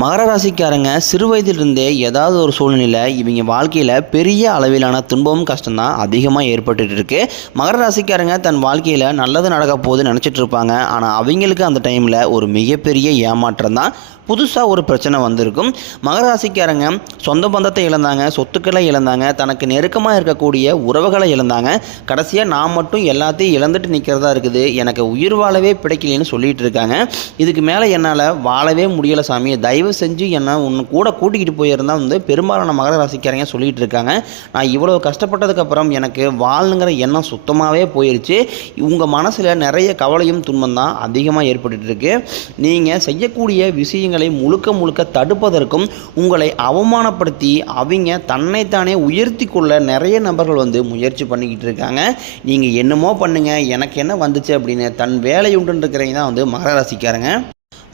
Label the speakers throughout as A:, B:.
A: மகர ராசிக்காரங்க சிறு வயதிலிருந்தே ஏதாவது ஒரு சூழ்நிலையில் இவங்க வாழ்க்கையில் பெரிய அளவிலான துன்பமும் கஷ்டம்தான் அதிகமாக ஏற்பட்டுட்டு இருக்கு. மகர ராசிக்காரங்க தன் வாழ்க்கையில் நல்லது நடக்க போகுது நினச்சிட்டு இருப்பாங்க. ஆனால் அவங்களுக்கு அந்த டைமில் ஒரு மிகப்பெரிய ஏமாற்றம் தான் புதுசாக ஒரு பிரச்சனை வந்திருக்கும். மகராசிக்காரங்க சொந்த பந்தத்தை இழந்தாங்க சொத்துக்களை இழந்தாங்க தனக்கு நெருக்கமாக இருக்கக்கூடிய உறவுகளை இழந்தாங்க. கடைசியாக நான் மட்டும் எல்லாத்தையும் இழந்துட்டு நிற்கிறதா இருக்குது. எனக்கு உயிர் வாழவே பிடிக்கலன்னு சொல்லிட்டு இருக்காங்க. இதுக்கு மேலே என்னால் வாழவே முடியலை சாமி. தயவு செஞ்சு என்னை உன்னை கூட கூட்டிக்கிட்டு போயிருந்தா வந்து பெரும்பாலான மகர ராசிக்காரங்க சொல்லிட்டு இருக்காங்க. நான் இவ்வளோ கஷ்டப்பட்டதுக்கப்புறம் எனக்கு வாழணுங்கிற எண்ணம் சுத்தமாகவே போயிடுச்சு உங்கள் மனசில் நிறைய கவலையும் துன்பம் தான் அதிகமாக ஏற்பட்டுருக்கு நீங்கள் செய்யக்கூடிய விஷயங்கள் முழுக்க முழுக்க தடுப்பதற்கும் உங்களை அவமானப்படுத்தி அவங்க தன்னைத்தானே உயர்த்தி கொள்ள நிறைய நபர்கள் வந்து முயற்சி பண்ணிக்கிட்டு இருக்காங்க. நீங்கள் என்னமோ பண்ணுங்க எனக்கு என்ன வந்துச்சு அப்படின்னு தன் வேலை உண்டுன்னு இருக்கிறவங்க தான் வந்து மகராசிக்காரங்க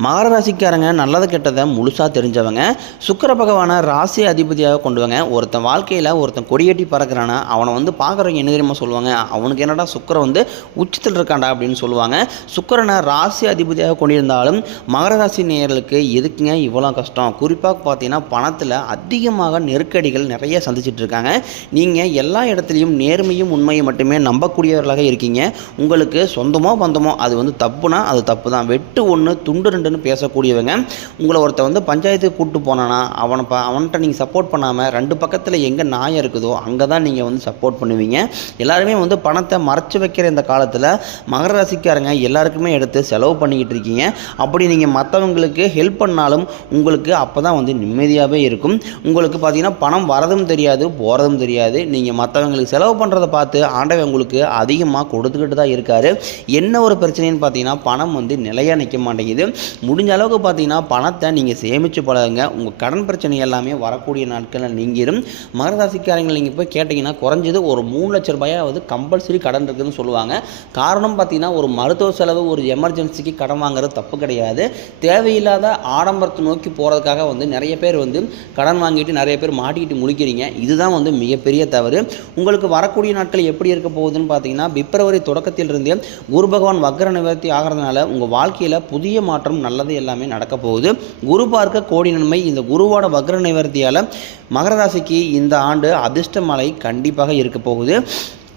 A: மகரராசிக்காரங்க நல்லதை கெட்டதை முழுசாக தெரிஞ்சவங்க சுக்கிர பகவானை ராசி அதிபதியாக கொண்டுவங்க. ஒருத்தன் வாழ்க்கையில் ஒருத்தன் கொடியேட்டி பறக்கிறானா அவனை வந்து பார்க்குறவங்க என்ன தெரியுமா சொல்லுவாங்க? அவனுக்கு என்னடா சுக்கரம் வந்து உச்சத்தில் இருக்காண்டா அப்படின்னு சொல்லுவாங்க. சுக்கரனை ராசி அதிபதியாக கொண்டிருந்தாலும் மகர ராசி நேயர்களுக்கு எதுக்குங்க இவ்வளோ கஷ்டம்? குறிப்பாக பார்த்தீங்கன்னா பணத்தில் அதிகமாக நெருக்கடிகள் நிறைய சந்திச்சிட்டு இருக்காங்க. நீங்கள் எல்லா இடத்துலையும் நேர்மையும் உண்மையும் மட்டுமே நம்பக்கூடியவர்களாக இருக்கீங்க. உங்களுக்கு சொந்தமோ பந்தமோ அது வந்து தப்புனா அது தப்பு தான் வெட்டு ஒன்று துண்டு ரெண்டு ரெண்டுன்னு பேசக்கூடியவங்க உங்களை ஒருத்தன் வந்து பஞ்சாயத்துக்கு கூப்பிட்டு போனானா அவனை ப அவன்கிட்ட நீங்கள் சப்போர்ட் பண்ணாமல் ரெண்டு பக்கத்தில் எங்கே நாயம் இருக்குதோ அங்கே தான் நீங்கள் வந்து சப்போர்ட் பண்ணுவீங்க. எல்லாருமே வந்து பணத்தை மறைச்சு வைக்கிற இந்த காலத்தில் மகர ராசிக்காரங்க எல்லாருக்குமே எடுத்து செலவு பண்ணிக்கிட்டு இருக்கீங்க. அப்படி நீங்கள் மற்றவங்களுக்கு ஹெல்ப் பண்ணாலும் உங்களுக்கு அப்போ தான் வந்து நிம்மதியாகவே இருக்கும். உங்களுக்கு பார்த்தீங்கன்னா பணம் வரதும் தெரியாது போகிறதும் தெரியாது. நீங்கள் மற்றவங்களுக்கு செலவு பண்ணுறதை பார்த்து ஆண்டவன் உங்களுக்கு அதிகமாக கொடுத்துக்கிட்டு தான் இருக்காரு. என்ன ஒரு பிரச்சனைன்னு பார்த்தீங்கன்னா பணம் வந்து நிலையாக நிற்க மாட்டேங்குது. முடிஞ்ச அளவுக்கு பார்த்தீங்கன்னா பணத்தை நீங்கள் சேமித்து பழகுங்க. உங்கள் கடன் பிரச்சனை எல்லாமே வரக்கூடிய நாட்களில் நீங்கிடும் மகர நீங்கள் போய் கேட்டிங்கன்னா குறைஞ்சது ஒரு மூணு லட்ச ரூபாயாவது கம்பல்சரி கடன் இருக்குதுன்னு சொல்லுவாங்க. காரணம் பார்த்தீங்கன்னா ஒரு மருத்துவ செலவு ஒரு எமர்ஜென்சிக்கு கடன் வாங்குறது தப்பு கிடையாது. தேவையில்லாத ஆடம்பரத்தை நோக்கி போகிறதுக்காக வந்து நிறைய பேர் வந்து கடன் வாங்கிட்டு நிறைய பேர் மாட்டிக்கிட்டு முழிக்கிறீங்க. இதுதான் வந்து மிகப்பெரிய தவறு. உங்களுக்கு வரக்கூடிய நாட்கள் எப்படி இருக்க போகுதுன்னு பார்த்தீங்கன்னா பிப்ரவரி தொடக்கத்திலிருந்தே குரு பகவான் வக்ர நிவர்த்தி ஆகிறதுனால உங்கள் வாழ்க்கையில் புதிய மாற்றம் நல்லது எல்லாமே நடக்க போகுது. குரு பார்க்க கோடி நன்மை. இந்த குருவோட வக்ர நிவர்த்தியால் மகர ராசிக்கு இந்த ஆண்டு அதிர்ஷ்ட மலை கண்டிப்பாக இருக்க போகுது.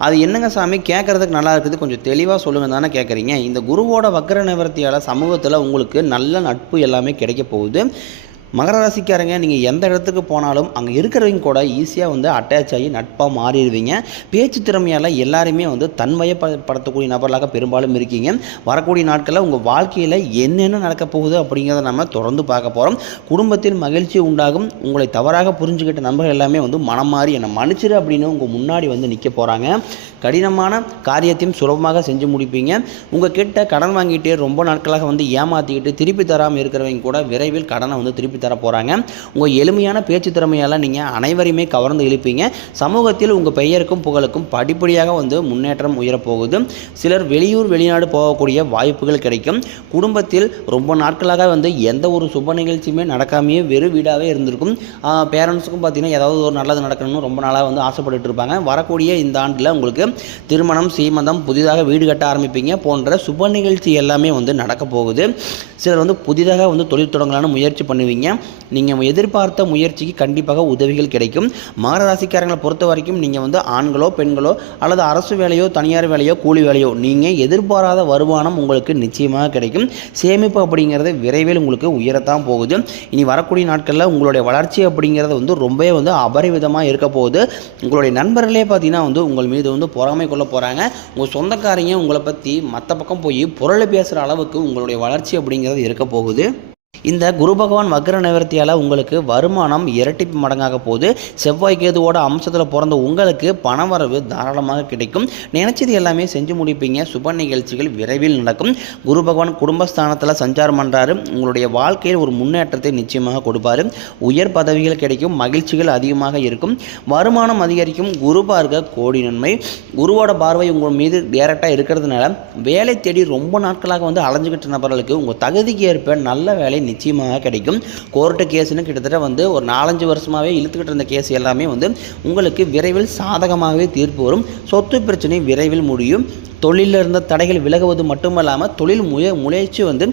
A: அது என்னங்க சாமி? கேட்குறதுக்கு நல்லா இருக்குது. கொஞ்சம் தெளிவாக சொல்லுங்க தானே கேட்குறீங்க இந்த குருவோட வக்ர நிவர்த்தியால் சமூகத்தில் உங்களுக்கு நல்ல நட்பு எல்லாமே கிடைக்க போகுது. மகர ராசிக்காரங்க நீங்கள் எந்த இடத்துக்கு போனாலும் அங்கே இருக்கிறவங்க கூட ஈஸியாக வந்து அட்டாச் ஆகி நட்பாக மாறிடுவீங்க. பேச்சு திறமையால் எல்லாருமே வந்து தன்வயப்படுத்தக்கூடிய நபர்களாக பெரும்பாலும் இருக்கீங்க. வரக்கூடிய நாட்களில் உங்கள் வாழ்க்கையில் என்னென்ன நடக்கப் போகுது அப்படிங்கிறத நம்ம தொடர்ந்து பார்க்க போகிறோம் குடும்பத்தில் மகிழ்ச்சி உண்டாகும். உங்களை தவறாக புரிஞ்சுக்கிட்ட நண்பர்கள் எல்லாமே வந்து மனம் மாறி என்னை மன்னிச்சிரு அப்படின்னு உங்கள் முன்னாடி வந்து நிற்க போகிறாங்க கடினமான காரியத்தையும் சுலபமாக செஞ்சு முடிப்பீங்க. உங்கள் கிட்ட கடன் வாங்கிட்டு ரொம்ப நாட்களாக வந்து ஏமாற்றிக்கிட்டு திருப்பி தராமல் இருக்கிறவங்க கூட விரைவில் கடனை வந்து திருப்பி தர போகிறாங்க உங்கள் எளிமையான பேச்சு திறமையால் நீங்கள் அனைவரையுமே கவர்ந்து இழுப்பீங்க. சமூகத்தில் உங்கள் பெயருக்கும் புகழுக்கும் படிப்படியாக வந்து முன்னேற்றம் உயரப்போகுது. சிலர் வெளியூர் வெளிநாடு போகக்கூடிய வாய்ப்புகள் கிடைக்கும். குடும்பத்தில் ரொம்ப நாட்களாக வந்து எந்த ஒரு சுப நிகழ்ச்சியுமே நடக்காமையே வெறும் வீடாகவே இருந்திருக்கும். பேரண்ட்ஸுக்கும் பார்த்தீங்கன்னா ஏதாவது ஒரு நல்லது நடக்கணும்னு ரொம்ப நாளாக வந்து ஆசைப்பட்டுட்டு இருப்பாங்க. வரக்கூடிய இந்த ஆண்டில் உங்களுக்கு திருமணம் சீமந்தம் புதிதாக வீடு கட்ட ஆரம்பிப்பீங்க. போன்ற சுப நிகழ்ச்சி எல்லாமே வந்து நடக்க போகுது. சிலர் வந்து புதிதாக வந்து தொழில் தொடங்கலான்னு முயற்சி பண்ணுவீங்க. நீங்கள் எதிர்பார்த்த முயற்சிக்கு கண்டிப்பாக உதவிகள் கிடைக்கும். மகர ராசிக்காரங்களை பொறுத்த வரைக்கும் நீங்கள் வந்து ஆண்களோ பெண்களோ அல்லது அரசு வேலையோ தனியார் வேலையோ கூலி வேலையோ நீங்கள் எதிர்பாராத வருமானம் உங்களுக்கு நிச்சயமாக கிடைக்கும். சேமிப்பு அப்படிங்கிறது விரைவில் உங்களுக்கு உயரத்தான் போகுது. இனி வரக்கூடிய நாட்களில் உங்களுடைய வளர்ச்சி அப்படிங்கிறது வந்து ரொம்பவே வந்து அபரிவிதமாக இருக்க போகுது. உங்களுடைய நண்பர்களே பார்த்தீங்கன்னா வந்து உங்கள் மீது வந்து பொறாமை கொள்ள போகிறாங்க உங்கள் சொந்தக்காரங்க உங்களை பற்றி மற்ற பக்கம் போய் புரளி பேசுகிற அளவுக்கு உங்களுடைய வளர்ச்சி அப்படிங்கிறது இருக்க போகுது. இந்த குரு பகவான் வக்ர நிவர்த்தியால் உங்களுக்கு வருமானம் இரட்டிப்பு மடங்காக போது செவ்வாய் கேதுவோட அம்சத்தில் பிறந்த உங்களுக்கு பணவரவு தாராளமாக கிடைக்கும். நினைச்சது எல்லாமே செஞ்சு முடிப்பீங்க. சுப நிகழ்ச்சிகள் விரைவில் நடக்கும். குரு பகவான் குடும்பஸ்தானத்தில் சஞ்சாரம் பண்ணுறாரு உங்களுடைய வாழ்க்கையில் ஒரு முன்னேற்றத்தை நிச்சயமாக கொடுப்பாரு. உயர் பதவிகள் கிடைக்கும். மகிழ்ச்சிகள் அதிகமாக இருக்கும். வருமானம் அதிகரிக்கும். குரு பார்க்க கோடி நன்மை. குருவோட பார்வை உங்கள் மீது டேரெக்டாக இருக்கிறதுனால வேலை தேடி ரொம்ப நாட்களாக வந்து அலைஞ்சுக்கிட்ட நபர்களுக்கு உங்கள் தகுதிக்கு ஏற்ப நல்ல வேலை நிச்சயமாக கிடைக்கும். கோர்ட்டு கேஸ்னு கிட்டத்தட்ட வந்து ஒரு நாலஞ்சு வருஷமாகவே இழுத்துக்கிட்டு இருந்த கேஸ் எல்லாமே வந்து உங்களுக்கு விரைவில் சாதகமாகவே தீர்ப்பு வரும். சொத்து பிரச்சனை விரைவில் முடியும். தொழிலில் இருந்த தடைகள் விலகுவது மட்டுமல்லாமல் தொழில் முய முயற்சி வந்து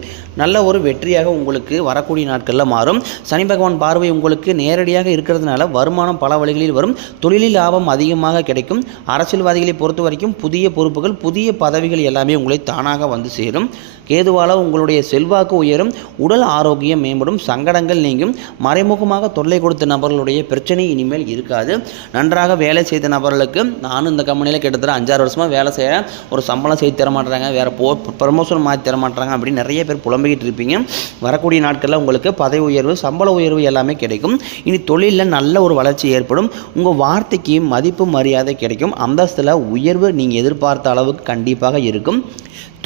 A: நல்ல ஒரு வெற்றியாக உங்களுக்கு வரக்கூடிய நாட்களில் மாறும். சனி பகவான் பார்வை உங்களுக்கு நேரடியாக இருக்கிறதுனால வருமானம் பல வழிகளில் வரும். தொழிலில் லாபம் அதிகமாக கிடைக்கும். அரசியல்வாதிகளை பொறுத்த வரைக்கும் புதிய பொறுப்புகள் புதிய பதவிகள் எல்லாமே உங்களை தானாக வந்து சேரும். கேதுவால உங்களுடைய செல்வாக்கு உயரும். உடல் ஆரோக்கியம் மேம்படும். சங்கடங்கள் நீங்கும். மறைமுகமாக தொல்லை கொடுத்த நபர்களுடைய பிரச்சனை இனிமேல் இருக்காது. நன்றாக வேலை செய்த நபர்களுக்கு நானும் இந்த கம்பெனியில் கிட்டத்தட்ட அஞ்சாறு வருஷமாக வேலை செய்கிறேன் ஒரு சம்பளம் செய்து தர மாட்டுறாங்க வேறு போ ப்ரமோஷன் மாற்றி தர மாட்டுறாங்க அப்படின்னு நிறைய பேர் புலம்பிக்கிட்டு இருப்பீங்க. வரக்கூடிய நாட்களில் உங்களுக்கு பதவி உயர்வு சம்பள உயர்வு எல்லாமே கிடைக்கும். இனி தொழிலில் நல்ல ஒரு வளர்ச்சி ஏற்படும். உங்கள் வார்த்தைக்கு மதிப்பு மரியாதை கிடைக்கும். அந்தஸ்தில் உயர்வு நீங்கள் எதிர்பார்த்த அளவுக்கு கண்டிப்பாக இருக்கும்.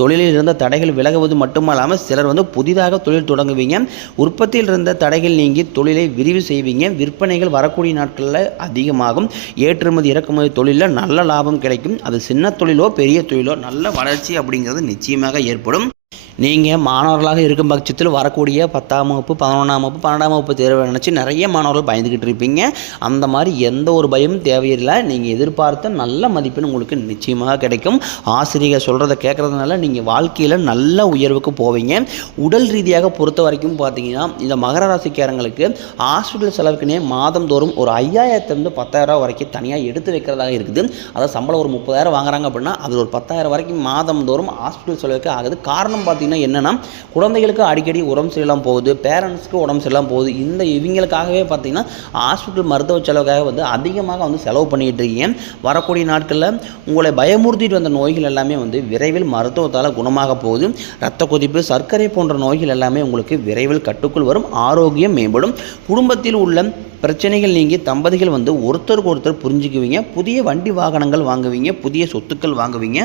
A: தொழிலில் இருந்த தடைகள் விலகுவது மட்டுமல்லாமல் சிலர் வந்து புதிதாக தொழில் தொடங்குவீங்க. உற்பத்தியில் இருந்த தடைகள் நீங்கி தொழிலை விரிவு செய்வீங்க. விற்பனைகள் வரக்கூடிய நாட்களில் அதிகமாகும். ஏற்றுமதி இறக்குமதி தொழிலில் நல்ல லாபம் கிடைக்கும். அது சின்ன தொழிலோ பெரிய தொழிலோ நல்ல வளர்ச்சி அப்படிங்கிறது நிச்சயமாக ஏற்படும். நீங்கள் மாணவர்களாக இருக்கும் பட்சத்தில் வரக்கூடிய பத்தாம் வகுப்பு பதினொன்றாம் வகுப்பு பன்னெண்டாம் வகுப்பு தேர்வை நினச்சி நிறைய மாணவர்கள் பயந்துக்கிட்டு இருப்பீங்க. அந்த மாதிரி எந்த ஒரு பயமும் தேவையில்லை. நீங்கள் எதிர்பார்த்த நல்ல மதிப்பெண் உங்களுக்கு நிச்சயமாக கிடைக்கும். ஆசிரியர் சொல்கிறத கேட்குறதுனால நீங்கள் வாழ்க்கையில் நல்ல உயர்வுக்கு போவீங்க. உடல் ரீதியாக பொறுத்த வரைக்கும் பார்த்தீங்கன்னா இந்த மகர ராசிக்காரங்களுக்கு ஹாஸ்பிட்டல் செலவுக்குனே மாதந்தோறும் ஒரு ஐயாயிரத்துலேருந்து பத்தாயிரம் வரைக்கும் தனியாக எடுத்து வைக்கிறதாக இருக்குது. அதாவது சம்பளம் ஒரு முப்பதாயிரம் வாங்குறாங்க அப்படின்னா அது ஒரு பத்தாயிரம் வரைக்கும் மாதந்தோறும் ஹாஸ்பிட்டல் செலவுக்கு ஆகுது. காரணம் பார்த்தீங்கன்னா என்னென்னா குழந்தைகளுக்கு அடிக்கடி உடம்பு சரியில்லாமல் போகுது பேரண்ட்ஸ்க்கு உடம்பு சரியில்லாமல் போகுது. இந்த இவங்களுக்காகவே பார்த்தீங்கன்னா ஹாஸ்பிட்டல் மருத்துவ செலவுக்காக வந்து அதிகமாக வந்து செலவு பண்ணிக்கிட்டு இருக்கீங்க. வரக்கூடிய நாட்களில் உங்களை பயமுறுத்திட்டு வந்த நோய்கள் எல்லாமே வந்து விரைவில் மருத்துவத்தால் குணமாக போகுது. ரத்த கொதிப்பு சர்க்கரை போன்ற நோய்கள் எல்லாமே உங்களுக்கு விரைவில் கட்டுக்குள் வரும் ஆரோக்கியம் மேம்படும். குடும்பத்தில் உள்ள பிரச்சனைகள் நீங்கி தம்பதிகள் வந்து ஒருத்தருக்கு ஒருத்தர் புரிஞ்சுக்குவீங்க. புதிய வண்டி வாகனங்கள் வாங்குவீங்க புதிய சொத்துக்கள் வாங்குவீங்க.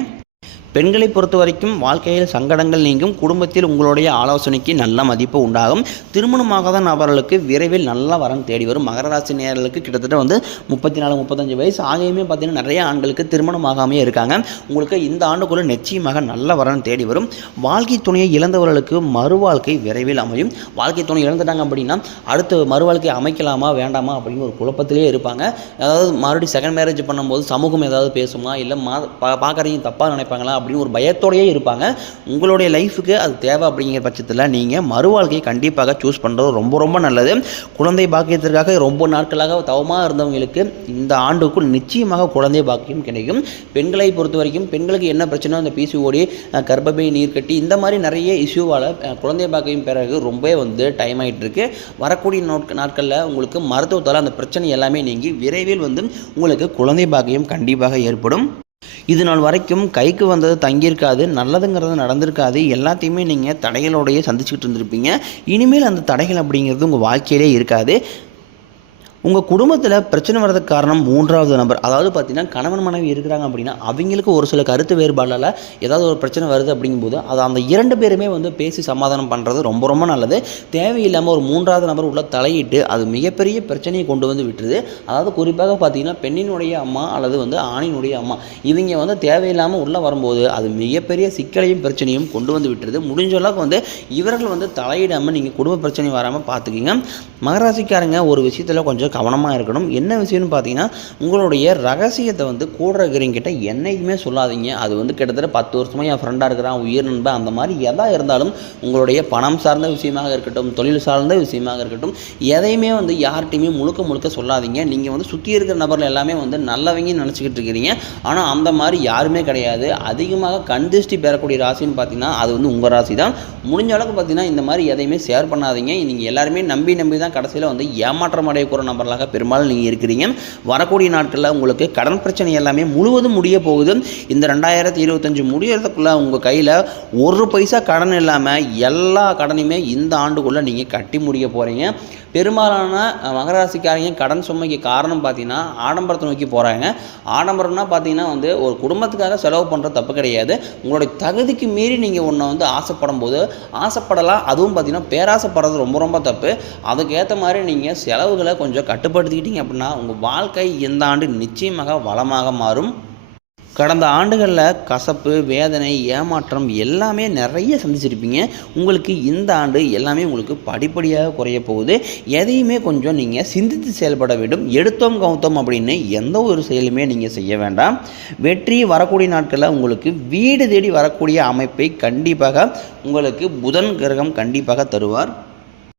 A: பெண்களை பொறுத்த வரைக்கும் வாழ்க்கையில் சங்கடங்கள் நீங்கும். குடும்பத்தில் உங்களுடைய ஆலோசனைக்கு நல்ல மதிப்பு உண்டாகும். திருமணமாகாத நபர்களுக்கு விரைவில் நல்ல வரன் தேடி வரும். மகர ராசி நேர்களுக்கு கிட்டத்தட்ட வந்து முப்பத்தி நாலு முப்பத்தஞ்சு வயசு ஆகியுமே பார்த்தீங்கன்னா நிறைய ஆண்களுக்கு திருமணமாகாமே இருக்காங்க. உங்களுக்கு இந்த ஆண்டுக்குள்ளே நிச்சயமாக நல்ல வரன் தேடி வரும். வாழ்க்கை துணையை இழந்தவர்களுக்கு மறுவாழ்க்கை விரைவில் அமையும். வாழ்க்கை துணை இழந்துட்டாங்க அப்படின்னா அடுத்து மறுவாழ்க்கை அமைக்கலாமா வேண்டாமா அப்படின்னு ஒரு குழப்பத்திலே இருப்பாங்க. அதாவது மறுபடியும் செகண்ட் மேரேஜ் பண்ணும்போது சமூகம் ஏதாவது பேசுமா? இல்லை மா பா தப்பாக நினைப்பாங்களா? அப்படின்னு ஒரு பயத்தோடயே இருப்பாங்க. உங்களுடைய லைஃபுக்கு அது தேவை அப்படிங்கிற பட்சத்தில் நீங்கள் மறுவாழ்க்கையை கண்டிப்பாக சூஸ் பண்ணுறது ரொம்ப ரொம்ப நல்லது. குழந்தை பாக்கியத்திற்காக ரொம்ப நாட்களாக தவமாக இருந்தவங்களுக்கு இந்த ஆண்டுக்குள் நிச்சயமாக குழந்தை பாக்கியம் கிடைக்கும். பெண்களை பொறுத்த வரைக்கும் பெண்களுக்கு என்ன பிரச்சனை அந்த பிசிஓடி கர்ப்பப்பை நீர் கட்டி இந்த மாதிரி நிறைய இஷ்யூவால் குழந்தை பாக்கியம் பிறகு ரொம்பவே வந்து டைம் ஆகிட்டு இருக்கு வரக்கூடிய நாட்களில் உங்களுக்கு மருத்துவத்தால் அந்த பிரச்சனை எல்லாமே நீங்கி விரைவில் வந்து உங்களுக்கு குழந்தை பாக்கியம் கண்டிப்பாக ஏற்படும். இது நாள் வரைக்கும் கைக்கு வந்தது தங்கியிருக்காது நல்லதுங்கிறது நடந்திருக்காது. எல்லாத்தையுமே நீங்கள் தடைகளோடையே சந்திச்சுக்கிட்டு இருந்திருப்பீங்க. இனிமேல் அந்த தடைகள் அப்படிங்கிறது உங்கள் வாழ்க்கையிலே இருக்காது. உங்கள் குடும்பத்தில் பிரச்சனை வர்றதுக்கு காரணம் மூன்றாவது நபர். அதாவது பார்த்தீங்கன்னா கணவன் மனைவி இருக்கிறாங்க அப்படின்னா அவங்களுக்கு ஒரு சில கருத்து வேறுபாடால் ஏதாவது ஒரு பிரச்சனை வருது அப்படிங்கும்போது அதை அந்த இரண்டு பேருமே வந்து பேசி சமாதானம் பண்ணுறது ரொம்ப ரொம்ப நல்லது. தேவையில்லாமல் ஒரு மூன்றாவது நபர் உள்ள தலையிட்டு அது மிகப்பெரிய பிரச்சனையை கொண்டு வந்து விட்டுருது. அதாவது குறிப்பாக பார்த்தீங்கன்னா பெண்ணினுடைய அம்மா அல்லது வந்து ஆணினுடைய அம்மா இவங்க வந்து தேவையில்லாமல் உள்ளே வரும்போது அது மிகப்பெரிய சிக்கலையும் பிரச்சனையும் கொண்டு வந்து விட்டுருது. முடிஞ்ச அளவுக்கு வந்து இவர்கள் வந்து தலையிடாமல் நீங்கள் குடும்ப பிரச்சனை வராமல் பார்த்துக்கிங்க மகராசிக்காரங்க ஒரு விஷயத்தில் கொஞ்சம் கவனமாக இருக்கணும். என்ன விஷயம்னு பார்த்தீங்கன்னா உங்களுடைய ரகசியத்தை வந்து கூட இருக்கிறவங்கிட்ட என்னைக்குமே சொல்லாதீங்க. அது வந்து கிட்டத்தட்ட பத்து வருஷமாக என் ஃப்ரெண்டாக இருக்கிறான் உயிர் நண்பன் அந்த மாதிரி எதா இருந்தாலும் உங்களுடைய பணம் சார்ந்த விஷயமாக இருக்கட்டும் தொழில் சார்ந்த விஷயமாக இருக்கட்டும் எதையுமே வந்து யார்கிட்டையுமே முழுக்க முழுக்க சொல்லாதீங்க. நீங்கள் வந்து சுற்றி இருக்கிற நபர்கள் எல்லாமே வந்து நல்லவங்க நினச்சிக்கிட்டு இருக்கிறீங்க. ஆனால் அந்த மாதிரி யாருமே கிடையாது. அதிகமாக கண்திஷ்டி பெறக்கூடிய ராசின்னு பார்த்தீங்கன்னா அது வந்து உங்கள் ராசி தான் முடிஞ்ச அளவுக்கு பார்த்தீங்கன்னா இந்த மாதிரி எதையுமே ஷேர் பண்ணாதீங்க. நீங்கள் எல்லாருமே நம்பி நம்பி தான் கடைசியில் வந்து ஏமாற்றம் அடையக்கூட நபர்களாக பெரும்பாலும் நீங்கள் இருக்கிறீங்க. வரக்கூடிய நாட்களில் உங்களுக்கு கடன் பிரச்சனை எல்லாமே முழுவதும் முடிய போகுது. இந்த ரெண்டாயிரத்தி இருபத்தஞ்சு முடியறதுக்குள்ளே உங்கள் கையில் ஒரு பைசா கடன் இல்லாமல் எல்லா கடனையுமே இந்த ஆண்டுக்குள்ளே நீங்கள் கட்டி முடிய போகிறீங்க பெரும்பாலான மகராசிக்காரங்க கடன் சுமைக்கு காரணம் பார்த்தீங்கன்னா ஆடம்பரத்தை நோக்கி போகிறாங்க ஆடம்பரம்னா பார்த்தீங்கன்னா வந்து ஒரு குடும்பத்துக்காக செலவு பண்ணுறது தப்பு கிடையாது. உங்களுடைய தகுதிக்கு மீறி நீங்கள் ஒன்றை வந்து ஆசைப்படும் போது ஆசைப்படலாம். அதுவும் பார்த்தீங்கன்னா பேராசைப்படுறது ரொம்ப ரொம்ப தப்பு. அதுக்கேற்ற மாதிரி நீங்கள் செலவுகளை கொஞ்சம் கட்டுப்படுத்திக்கிட்டீங்க அப்படின்னா உங்கள் வாழ்க்கை இந்த ஆண்டு நிச்சயமாக வளமாக மாறும். கடந்த ஆண்டுகளில் கசப்பு வேதனை ஏமாற்றம் எல்லாமே நிறைய சந்திச்சிருப்பீங்க. உங்களுக்கு இந்த ஆண்டு எல்லாமே உங்களுக்கு படிப்படியாக குறைய போகுது. எதையுமே கொஞ்சம் நீங்கள் சிந்தித்து செயல்பட வேண்டும். எடுத்தோம் கவுத்தோம் அப்படின்னு எந்த ஒரு செயலுமே நீங்கள் செய்ய வேண்டாம். வெற்றி வரக்கூடிய நாட்களில் உங்களுக்கு வீடு தேடி வரக்கூடிய அமைப்பை கண்டிப்பாக உங்களுக்கு புதன் கிரகம் கண்டிப்பாக தருவார்.